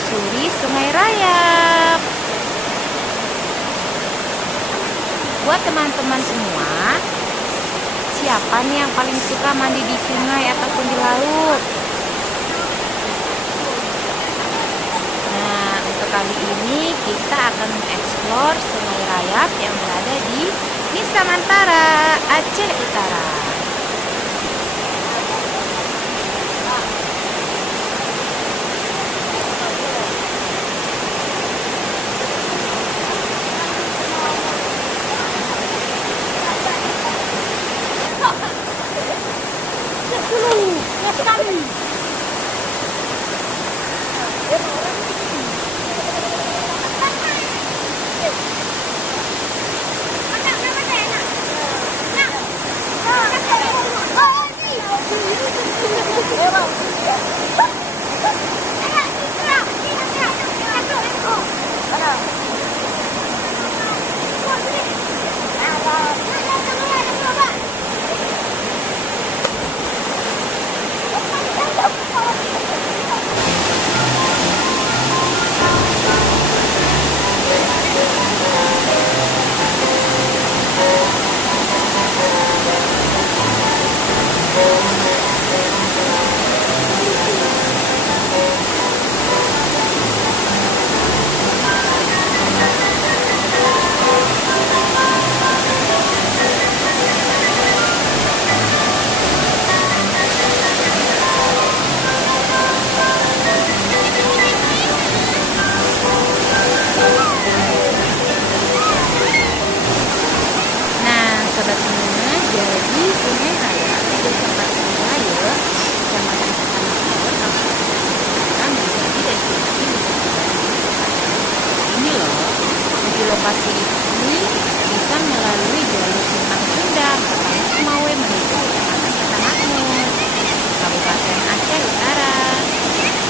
telusuri Sungai Rayap. Buat teman-teman semua, siapa nih yang paling suka mandi di sungai ataupun di laut? Nah, untuk kali ini kita akan mengeksplor Sungai Rayap yang berada di Nusa Mantara, Aceh Utara. Sobat semua, jadi Sungai Rayap di Desa Pasiraya, Kecamatan Kecamatan, Kabupaten menjadi destinasi wisata ini loh. Di lokasi ini bisa melalui jalur Simpang Sunda, Semawe menuju Kecamatan Ketamakmur, Kabupaten Aceh Utara.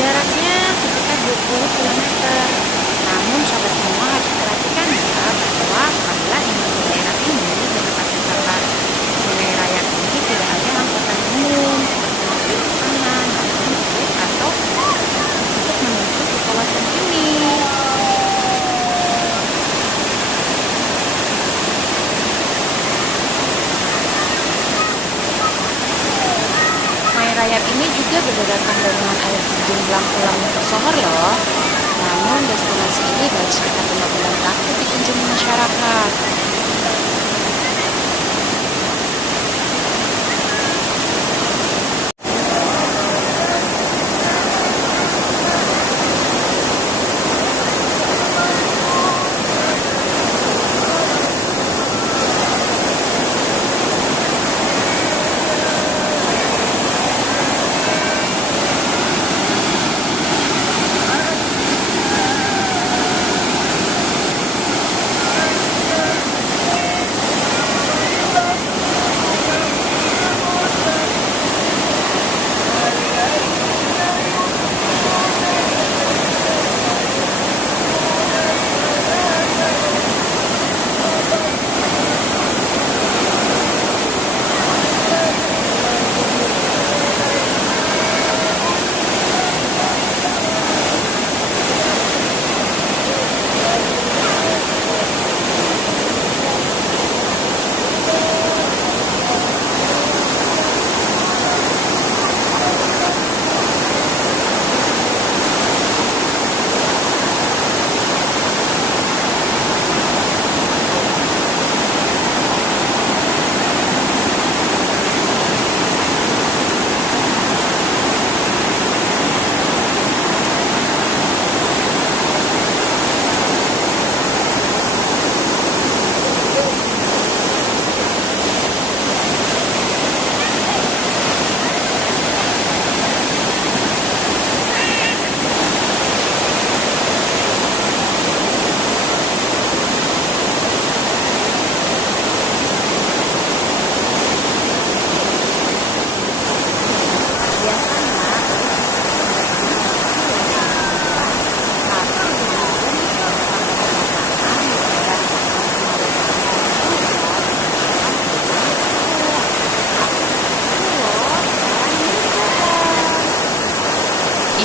Jaraknya sekitar 20 km. Namun sobat semua harus perhatikan ya, bahwa apabila ingin ke daerah ini ke tempat wisata Sungai Rayap ini tidak ada angkutan umum seperti mobil pesanan maupun bus atau untuk menuju ke kawasan ini. Sungai Rayap ini juga berdekatan dengan air terjun Belang-Ulang Sohor loh. Namun destinasi ini baru sekitar 5 bulan terakhir dikunjungi masyarakat.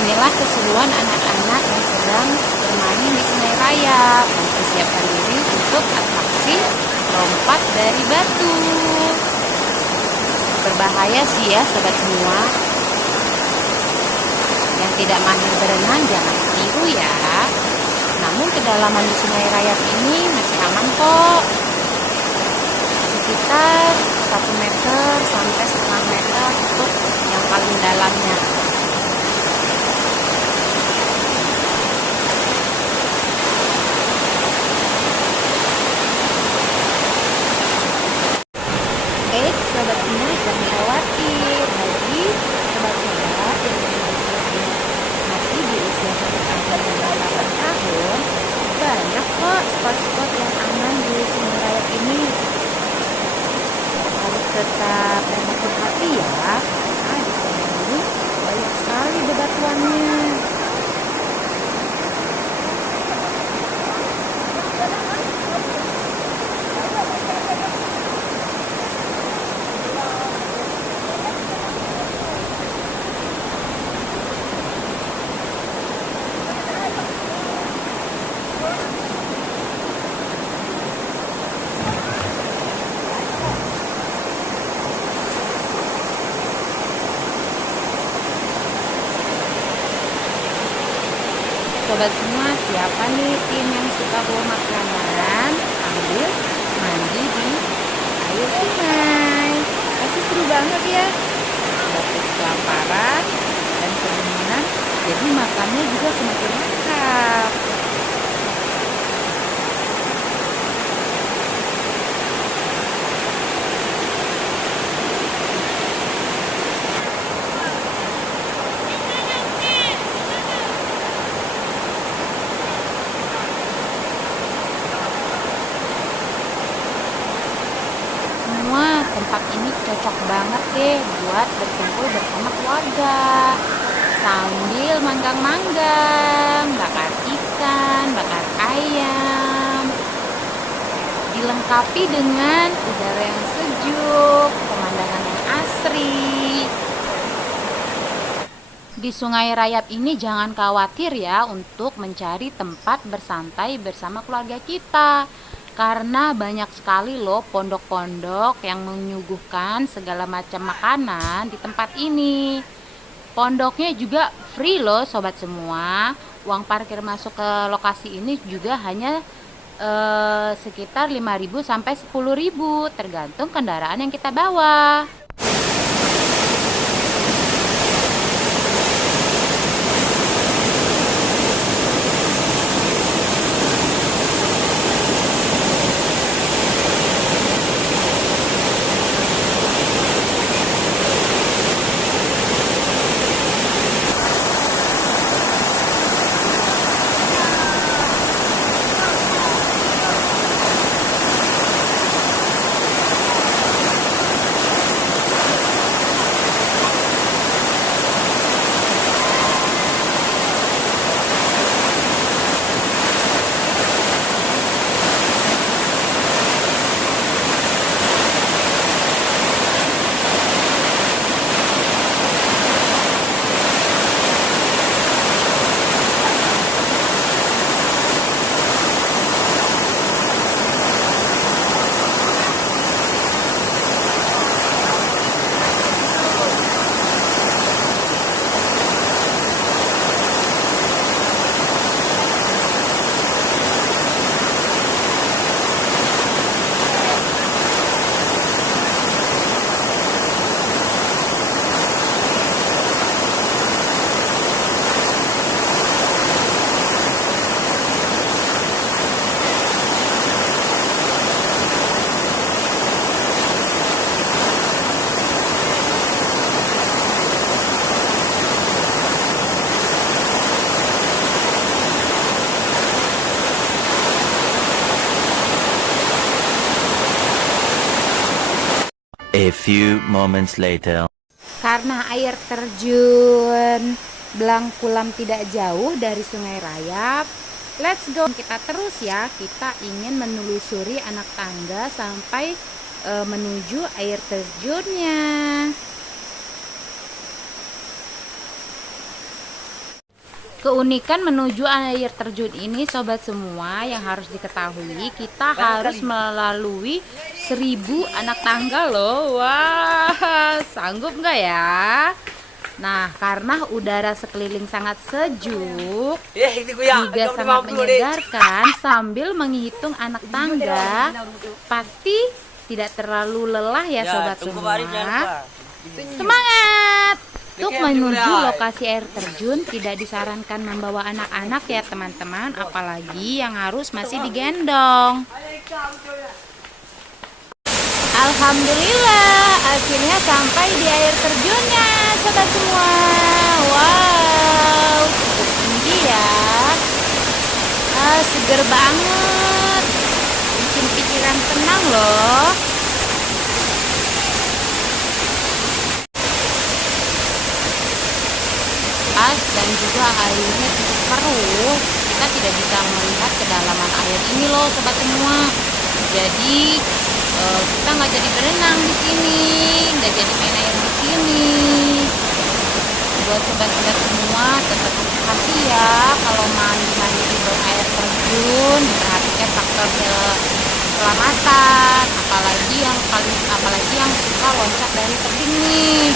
Inilah keseruan anak-anak sedang bermain di Sungai Rayap, mempersiapkan diri untuk atraksi lompat dari batu. Berbahaya sih ya sobat semua. Yang tidak mahir berenang jangan tiru ya. Namun kedalaman di Sungai Rayap ini masih aman kok. Sekitar 1 meter sampai setengah meter untuk yang paling dalamnya. Sobat semua jangan khawatir, bagi sobat-sobat yang masih di usia 1 tahun dan 8 tahun, banyak kok spot-spot yang aman di Sungai Rayap ini. Harus tetap berhati-hati ya, karena di sungai ini banyak sekali bebatuannya. Sobat semua, siapa nih tim yang suka bawa makanan sambil mandi di air sungai? Pasti seru banget ya. Dapat kelaparan dan kedinginan, jadi makannya juga semakin lengkap. Tempat ini cocok banget deh buat berkumpul bersama keluarga sambil manggang-manggang, bakar ikan, bakar ayam, dilengkapi dengan udara yang sejuk, pemandangan yang asri. Di Sungai Rayap ini jangan khawatir ya untuk mencari tempat bersantai bersama keluarga kita. Karena banyak sekali loh pondok-pondok yang menyuguhkan segala macam makanan di tempat ini. Pondoknya juga free loh sobat semua. Uang parkir masuk ke lokasi ini juga hanya sekitar 5.000 sampai 10.000 tergantung kendaraan yang kita bawa. A few moments later. Karena air terjun Blangkulam tidak jauh dari Sungai Rayap, let's go. Kita terus ya, kita ingin menelusuri anak tangga sampai menuju air terjunnya. Keunikan menuju air terjun ini sobat semua yang harus diketahui, kita harus melalui 1000 anak tangga loh. Wah, sanggup nggak ya? Nah, karena udara sekeliling sangat sejuk, juga sangat menyegarkan, sambil menghitung anak tangga, pasti tidak terlalu lelah ya sobat semua. Semangat! Untuk menuju lokasi air terjun tidak disarankan membawa anak-anak ya teman-teman, apalagi yang harus masih digendong. Alhamdulillah, akhirnya sampai di air terjunnya sobat semua. Wow, cukup tinggi ya. Seger banget, bikin pikiran tenang loh. Dan juga airnya cukup keruh, kita tidak bisa melihat kedalaman air ini loh sobat semua. Jadi kita nggak jadi berenang di sini, nggak jadi main air di sini. Buat sobat-sobat semua tetap hati ya kalau mandi di bawah air terjun, perhatikan faktor keselamatan, apalagi yang suka loncat dari tebing nih.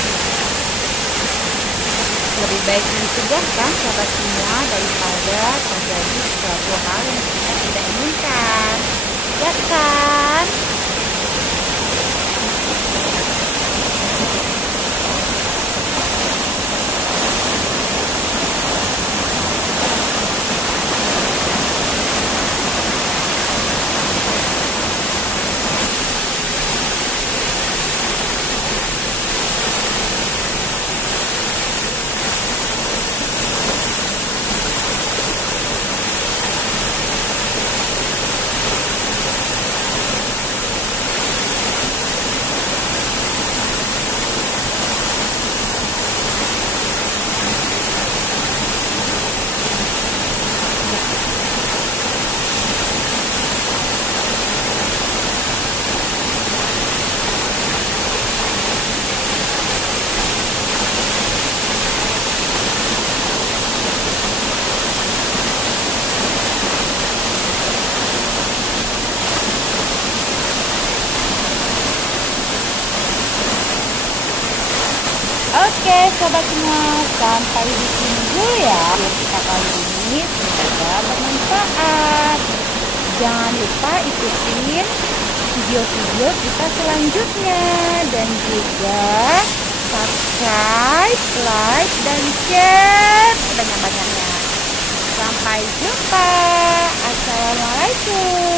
Lebih baik mencegah kan sahabat semua daripada terjadi suatu hal yang kita tidak inginkan, ya kan? Oke sobat semua, sampai di sini dulu ya video kita kali ini, semoga bermanfaat. Jangan lupa ikutin video-video kita selanjutnya dan juga subscribe, like, dan share sebanyak-banyaknya. Sampai jumpa. Assalamualaikum.